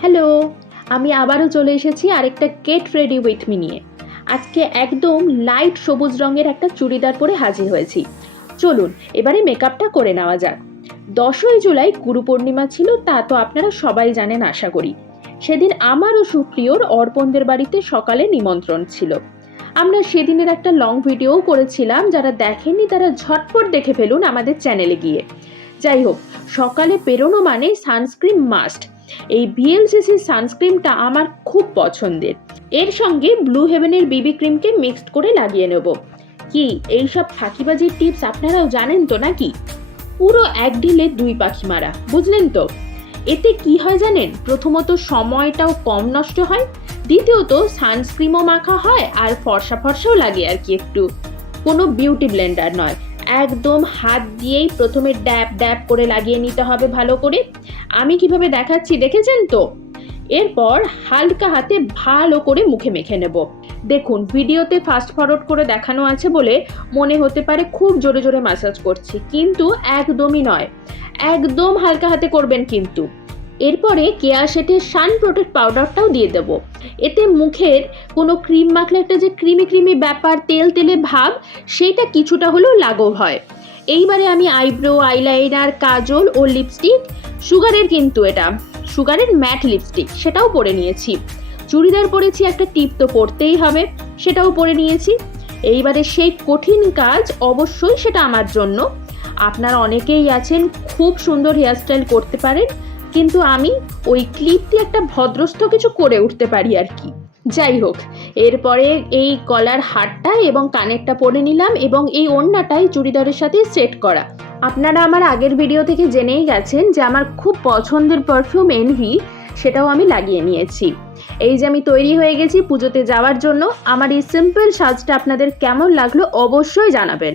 Hello, আমি আবারও চলে এসেছি আরেকটা গেট রেডি উইথ মি নিয়ে। আজকে একদম লাইট সবুজ রঙের একটা চুড়িদার পরে হাজির হয়েছি। চলুন এবারে মেকআপটা করে নেওয়া যাক। 10ই জুলাই গুরু পূর্ণিমা ছিল, তা তো আপনারা সবাই জানেন আশা করি। সেদিন আমার ও সুপ্রিয়র অর্পণদের বাড়িতে সকালে নিমন্ত্রণ ছিল। আমরা সেদিনের একটা লং ভিডিওও করেছিলাম, যারা দেখেননি তারা ঝটপট দেখে ফেলুন আমাদের চ্যানেলে গিয়ে। যাই হোক, সকালে বেরোনো মানে সানস্ক্রিন মাস্ট। এই ভিএলসিসি সানস্ক্রিনটা আমার খুব পছন্দের। এর সঙ্গে ব্লু হেভেনের বিবি ক্রিমকে মিক্সড করে লাগিয়ে নেব। কি এইসব ফাঁকিবাজির টিপস আপনারাও জানেন তো নাকি? পুরো এক ঢিলে দুই পাখি মারা, বুঝলেন তো? এতে কি হয় জানেন? প্রথমত সময়টাও কম নষ্ট হয়, দ্বিতীয়ত সানস্ক্রিনও মাখা হয় আর ফর্সা ফর্সাও লাগে আর কি একটু। কোনো বিউটি ব্লেন্ডার নয়, একদম হাত দিয়েই প্রথমে ড্যাব ড্যাব করে লাগিয়ে নিতে হবে ভালো করে। আমি কিভাবে দেখাচ্ছি দেখেছেন তো? এরপর হালকা হাতে ভালো করে মুখে মেখে নেব। দেখুন, ভিডিওতে ফাস্ট ফরওয়ার্ড করে দেখানো আছে বলে মনে হতে পারে খুব জোরে জোরে ম্যাসাজ করছি, কিন্তু একদমই নয়। একদম হালকা হাতে করবেন কিন্তু। এরপরে কেয়া শেটের সান প্রোটেক্ট পাউডারটাও দিয়ে দেব। এতে মুখের কোনো ক্রিম মাখলে একটা যে ক্রিমি ক্রিমি ব্যাপার, তেল তেলে ভাব, সেইটা কিছুটা হলেও লাঘব হয়। এইবারে আমি আইব্রো, আইলাইনার, কাজল ও লিপস্টিক, সুগারের কিন্তু এটা সুগারের ম্যাট লিপস্টিক, সেটাও পরে নিয়েছি। চুড়িদার পরেছি, একটা টিপ তো পরতেই হবে, সেটাও পরে নিয়েছি। এইবারে সেই কঠিন কাজ, অবশ্যই সেটা আমার জন্য। আপনারা অনেকেই আছেন খুব সুন্দর হেয়ারস্টাইল করতে পারেন, কিন্তু আমি ওই ক্লিপ দিয়ে একটা ভদ্রস্থ কিছু করে উঠতে পারি আর কি। যাই হোক, এরপরে এই গলার হারটা এবং কানেরটা পরে নিলাম, এবং এই ওড়নাটাই চুড়িদারের সাথে সেট করা। আপনারা আমার আগের ভিডিও থেকে জেনেই গেছেন যে আমার খুব পছন্দের পারফিউম এনভি, সেটাও আমি লাগিয়ে নিয়েছি। এই যে আমি তৈরি হয়ে গেছি পুজোতে যাওয়ার জন্য। আমার এই সিম্পল সাজটা আপনাদের কেমন লাগলো অবশ্যই জানাবেন।